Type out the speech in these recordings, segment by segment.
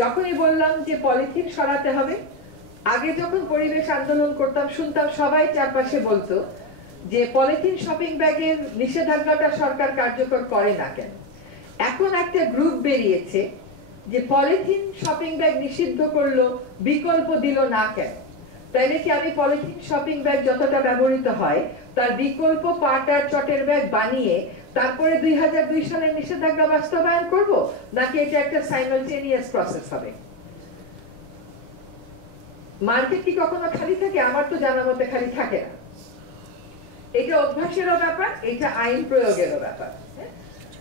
যখনই বললাম যে পলিথিন সরাতে হবে, আগে যখন পরিবেশ আন্দোলন করতাম শুনতাম সবাই চারপাশে বলতো যে পলিথিন শপিং ব্যাগের নিষেধাজ্ঞাটা সরকার কার্যকর করে না কেন। এখন একটা গ্রুপ বেরিয়েছে যে পলিথিন শপিং ব্যাগ নিষিদ্ধ করলো, বিকল্প দিল না কেন। তাইলে কি আমি পলিথিন শপিং ব্যাগ যতটা ব্যবহৃত হয় তার বিকল্প পাট আর চটের ব্যাগ বানিয়ে তারপরে 2002 সালের নিষেধাজ্ঞা বাস্তবায়ন করব, নাকি এটা একটা সাইমালটেনিয়াস প্রসেস হবে? মার্কেট কি কখনো খালি থাকে? আমার তো জানা মতে খালি থাকে না। এটা অভ্যাসেরও ব্যাপার, এটা আইন প্রয়োগেরও ব্যাপার।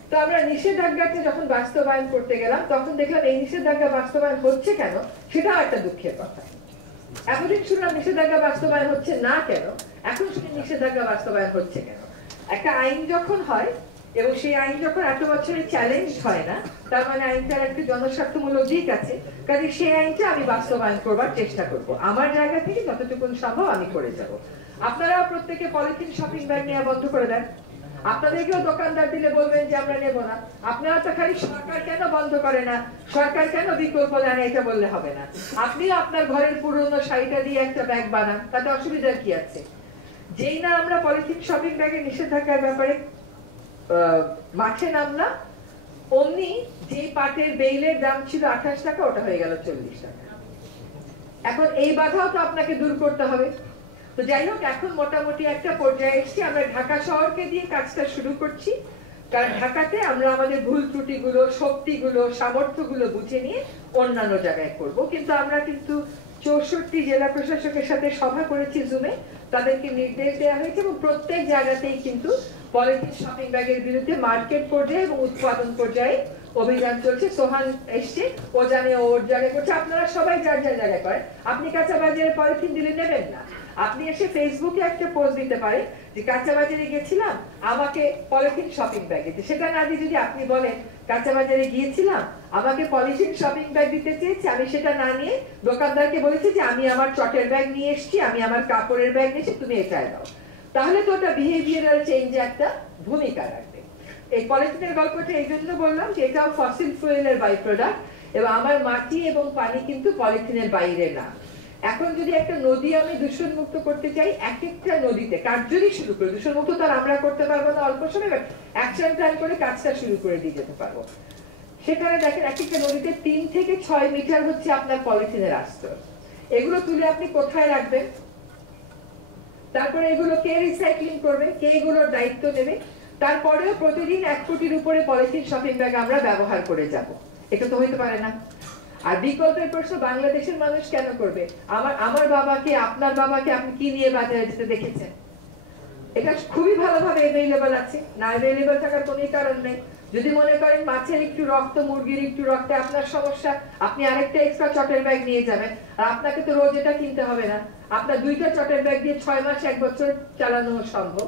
তো আমরা নিষেধাজ্ঞাকে যখন বাস্তবায়ন করতে গেলাম তখন দেখলাম এই নিষেধাজ্ঞা বাস্তবায়ন হচ্ছে কেন, সেটাও একটা দুঃখের কথা। এতদিন শুনলাম নিষেধাজ্ঞা বাস্তবায়ন হচ্ছে না কেন, এখন শুনি নিষেধাজ্ঞা বাস্তবায়ন হচ্ছে কেন। একটা আইন যখন হয় এবং সেই আইন যখন এত বছরের চ্যালেঞ্জ হয় না, তার মানে আইনটার একটা জনস্বার্থমূলক দিক আছে, কাজে সেই আইনটা আমি বাস্তবায়ন করবার চেষ্টা করব। আমার জায়গা থেকে যতটুকু সম্ভব আমি করে যাব। আপনারাও প্রত্যেকে পলিথিন শপিং ব্যাগ নেওয়া বন্ধ করে দেন। আপনাদেরকেও দোকানদার দিলে বলবেন যে আমরা নেব না। আপনারা তো খালি সরকার কেন বন্ধ করে না, সরকার কেন বিকল্প দেয় না এটা বললে হবে না। আপনিও আপনার ঘরের পুরনো শাড়িটা দিয়ে একটা ব্যাগ বানান, তাতে অসুবিধার কি আছে? যেই না আমরা পলিথিন শপিং ব্যাগের নিষেধাজ্ঞার ব্যাপারে মাঠে নামলাম, অমনি যে পাটের বেইলের দাম ছিল 28 টাকা, ওটা হয়ে গেল 40 টাকা। এখন এই বাধাও তো আপনাকে দূর করতে হবে। তো যাই হোক, এখন মোটামুটি একটা পর্যায়ে এসেছি, আমরা ঢাকা শহরকে দিয়ে কাজটা শুরু করছি। কারণ ঢাকাতে আমরা আমাদের ভুল ত্রুটিগুলো, শক্তিগুলো, সামর্থ্যগুলো বুঝে নিয়ে অন্যান্য জায়গায় করব। কিন্তু আমরা 64 জেলা প্রশাসকের সাথে সভা করেছি জুমে, তাদেরকে নির্দেশ দেওয়া হয়েছে এবং প্রত্যেক জায়গাতেই কিন্তু পলিথিন শপিং ব্যাগের বিরুদ্ধে মার্কেট পর্যায়ে এবং উৎপাদন পর্যায়ে অভিযান চলছে। সোহান এসছে, ও জানে ওর জায়গায় করছে, আপনারা সবাই যার যার জায়গায় করেন। আপনি কাঁচা বাজারে পলিথিন দিলে নেবেন না, আপনি এসে ফেসবুকে একটা পোস্ট দিতে পারেন যে কাঁচা বাজারে গেছিলাম, আমাকে পলিথিন শপিং ব্যাগ দিতে। সেটা না দিয়ে যদি আপনি বলেন কাঁচা বাজারে গিয়েছিলাম, আমাকে পলিথিন শপিং ব্যাগ দিতে চেয়েছি, আমি সেটা না নিয়ে দোকানদারকে বলেছি যে আমি আমার চটের ব্যাগ নিয়ে এসেছি, আমি আমার কাপড়ের ব্যাগ নিয়েছি, তুমি এটাই দাও, তাহলে তো ওটা বিহেভিয়ারাল চেঞ্জে একটা ভূমিকা রাখবে। এই পলিথিনের গল্পটা এই জন্য বললাম যে এটাও ফসিল ফুয়েলের বাই প্রোডাক্ট, এবং আমার মাটি এবং পানি কিন্তু পলিথিনের বাইরে না। এখন যদি একটা নদী আমি দূষণ মুক্ত করতে চাই, এক একটা নদীতে কাজ যদি শুরু করি, দূষণ মুক্ত তো আমরা করতে পারবো না অল্প সময়, অ্যাকশন প্ল্যান করে কাজটা শুরু করে দিয়ে যেতে পারবো। সেখানে দেখেন এক একটা নদীতে 3 থেকে 6 মিটার হচ্ছে আপনার পলিথিনের আস্তর। এগুলো তুলে আপনি কোথায় রাখবেন? তারপরে এগুলো কে রিসাইক্লিং করবে, কে এগুলোর দায়িত্ব নেবে? তারপরেও প্রতিদিন 1 কোটির উপরে পলিথিন শপিং ব্যাগ আমরা ব্যবহার করে যাব, এটা তো হইতে পারে না। আর বিকল্পের প্রশ্ন বাংলাদেশের মানুষ কেন করবে? আমার বাবাকে, আপনার বাবাকে আপনি কি নিয়ে বাজারে যেতে দেখেছেন? এটা খুবই ভালোভাবে অ্যাভেলেবল আছে, না অ্যাভেলেবল থাকার কোনো কারণ নেই। যদি মনে করেন মাছের একটু রক্ত, মুরগির একটু রক্তে আপনার সমস্যা, আপনি আরেকটা এক্সট্রা চটের ব্যাগ নিয়ে যাবেন, আর আপনাকে তো রোজ এটা কিনতে হবে না। আপনার 2টা চটের ব্যাগ দিয়ে 6 মাস 1 বছর চালানো সম্ভব।